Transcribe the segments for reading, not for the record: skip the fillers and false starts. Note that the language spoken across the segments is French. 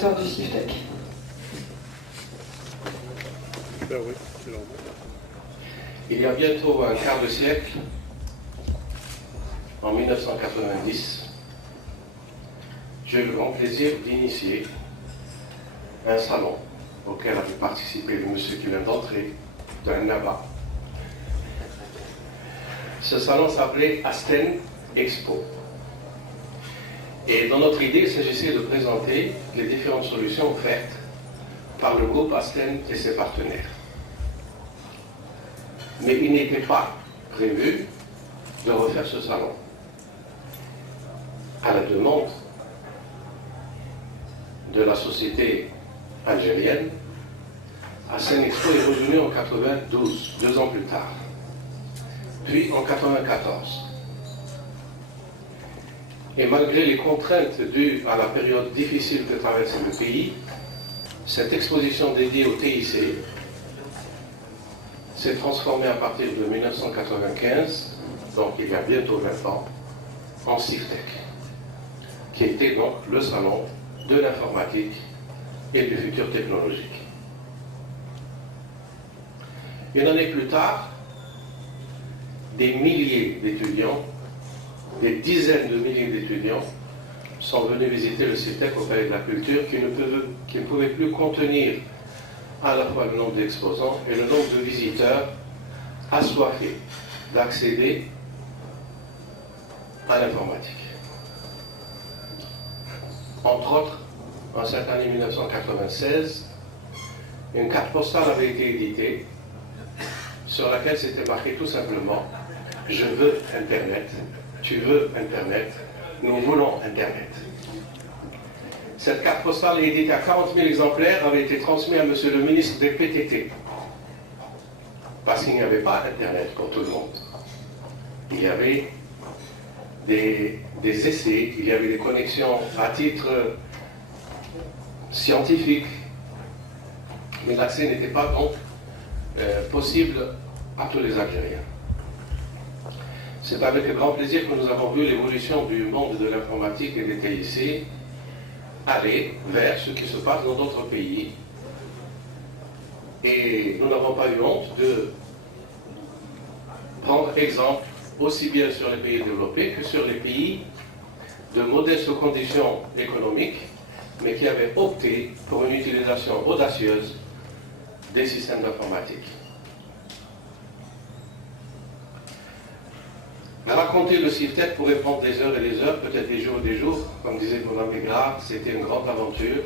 fondateur du CIFTEC. Il y a bientôt un quart de siècle, en 1990, j'ai eu le grand plaisir d'initier un salon auquel avait participé le monsieur qui vient d'entrer, de Naba. Ce salon s'appelait Asten Expo. Et dans notre idée, il s'agissait de présenter les différentes solutions offertes par le groupe Asten et ses partenaires. Mais il n'était pas prévu de refaire ce salon. À la demande de la société algérienne, Asten Expo est revenu en 92, 2 ans plus tard, puis en 94. Et malgré les contraintes dues à la période difficile que traverse le pays, cette exposition dédiée au TIC s'est transformée à partir de 1995, donc il y a bientôt 20 ans, en CIFTEC, qui était donc le salon de l'informatique et du futur technologique. Une année plus tard, des milliers d'étudiants, des dizaines de milliers d'étudiants sont venus visiter le CIFTEC au Palais de la Culture qui ne pouvait plus contenir à la fois le nombre d'exposants et le nombre de visiteurs assoiffés d'accéder à l'informatique. Entre autres, en cette année 1996, une carte postale avait été éditée sur laquelle s'était marqué tout simplement « Je veux Internet, tu veux Internet, nous voulons Internet ». Cette carte postale éditée à 40 000 exemplaires avait été transmise à monsieur le ministre des PTT, parce qu'il n'y avait pas Internet pour tout le monde. Il y avait des essais, il y avait des connexions à titre scientifique, mais l'accès n'était pas donc possible à tous les Algériens. C'est avec grand plaisir que nous avons vu l'évolution du monde de l'informatique et des TIC aller vers ce qui se passe dans d'autres pays. Et nous n'avons pas eu honte de prendre exemple aussi bien sur les pays développés que sur les pays de modestes conditions économiques, mais qui avaient opté pour une utilisation audacieuse des systèmes d'informatique. Raconter le CIFTEC pourrait prendre des heures et des heures, peut-être des jours et des jours. Comme disait Bonan Begrard, c'était une grande aventure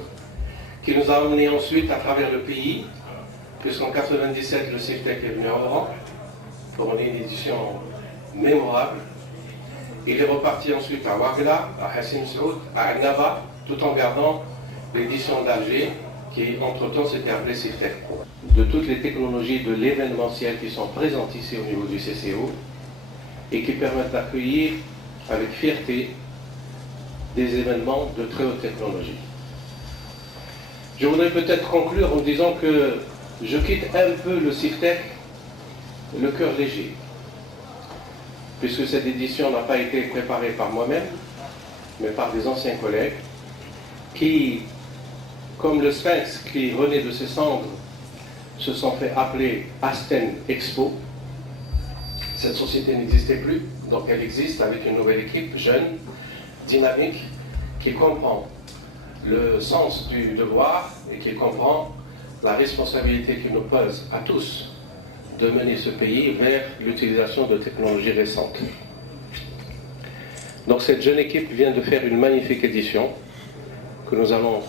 qui nous a amenés ensuite à travers le pays, puisqu'en 1997, le CIFTEC est venu à Oran pour une édition mémorable. Il est reparti ensuite à Ouagla, à Hassim Saoud, à Naba, tout en gardant l'édition d'Alger, qui entre-temps s'était appelée CIFTEC Pro. De toutes les technologies de l'événementiel qui sont présentes ici au niveau du CCO, et qui permettent d'accueillir avec fierté des événements de très haute technologie. Je voudrais peut-être conclure en disant que je quitte un peu le CIFTEC le cœur léger, puisque cette édition n'a pas été préparée par moi-même, mais par des anciens collègues qui, comme le Sphinx qui renaît de ses cendres, se sont fait appeler Asten Expo. Cette société n'existait plus, donc elle existe avec une nouvelle équipe, jeune, dynamique, qui comprend le sens du devoir et qui comprend la responsabilité qui nous pèse à tous de mener ce pays vers l'utilisation de technologies récentes. Donc cette jeune équipe vient de faire une magnifique édition que nous allons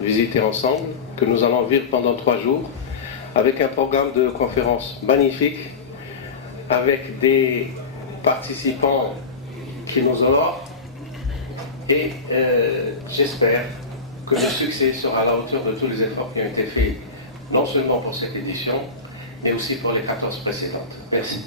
visiter ensemble, que nous allons vivre pendant 3 jours, avec un programme de conférences magnifique, avec des participants qui nous honorent, et j'espère que le succès sera à la hauteur de tous les efforts qui ont été faits, non seulement pour cette édition, mais aussi pour les 14 précédentes. Merci.